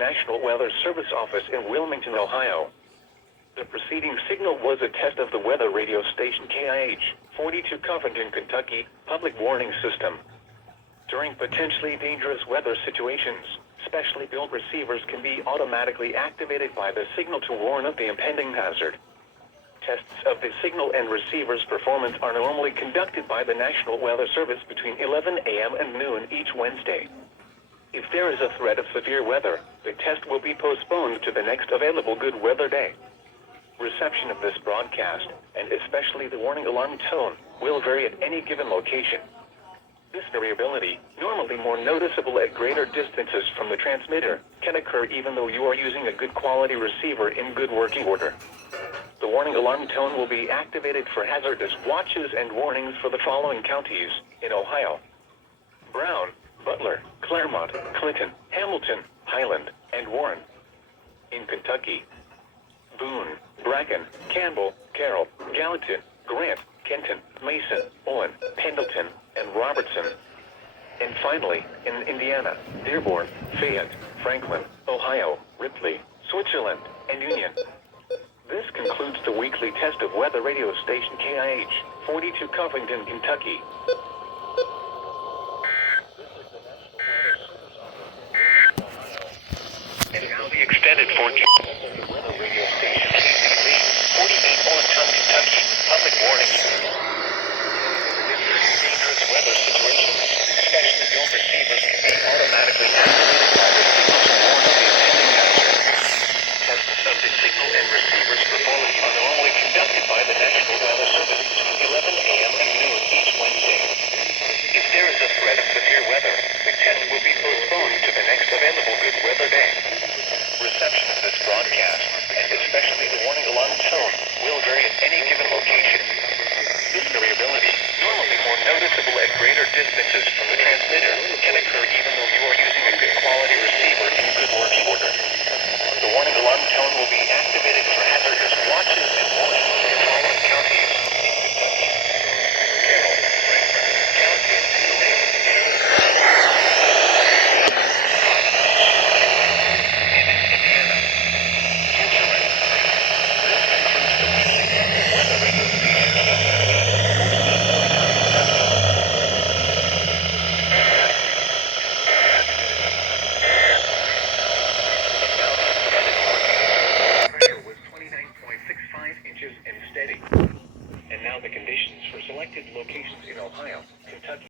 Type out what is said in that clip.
National Weather Service office in Wilmington, Ohio. The preceding signal was a test of the weather radio station KIH 42 Covington, Kentucky, public warning system. During potentially dangerous weather situations, specially built receivers can be automatically activated by the signal to warn of the impending hazard. Tests of the signal and receiver's performance are normally conducted by the National Weather Service between 11 a.m. and noon each Wednesday. If there is a threat of severe weather, the test will be postponed to the next available good weather day. Reception of this broadcast, and especially the warning alarm tone, will vary at any given location. This variability, normally more noticeable at greater distances from the transmitter, can occur even though you are using a good quality receiver in good working order. The warning alarm tone will be activated for hazardous watches and warnings for the following counties in Ohio: Brown, Butler, Claremont, Clinton, Hamilton, Highland, and Warren. In Kentucky: Boone, Bracken, Campbell, Carroll, Gallatin, Grant, Kenton, Mason, Owen, Pendleton, and Robertson. And finally, in Indiana: Dearborn, Fayette, Franklin, Ohio, Ripley, Switzerland, and Union. This concludes the weekly test of weather radio station KIH 42 Covington, Kentucky. And now the extended forecast. Weather radio station KTV 48 Olenton, Kentucky. Public warning. Dangerous weather situations, especially built receivers, can be automatically activated by the signal to warn of the impending hazard. Tests of the signal and receiver's performance are normally conducted by the National Weather Service between 11 a.m. and noon each Wednesday. If there is a threat of severe weather, the test will be postponed to the next available good weather day. Reception of this broadcast, and especially the warning alarm tone, will vary at any given location. This variability, normally more noticeable at greater distances from the transmitter, can occur even though you are using a good quality receiver in good working order. The warning alarm tone will be activated for hazardous watches and warnings for the following counties in Kentucky: Carroll, Frankfort, Gallatin, inches and steady. And now the conditions for selected locations in Ohio, Kentucky.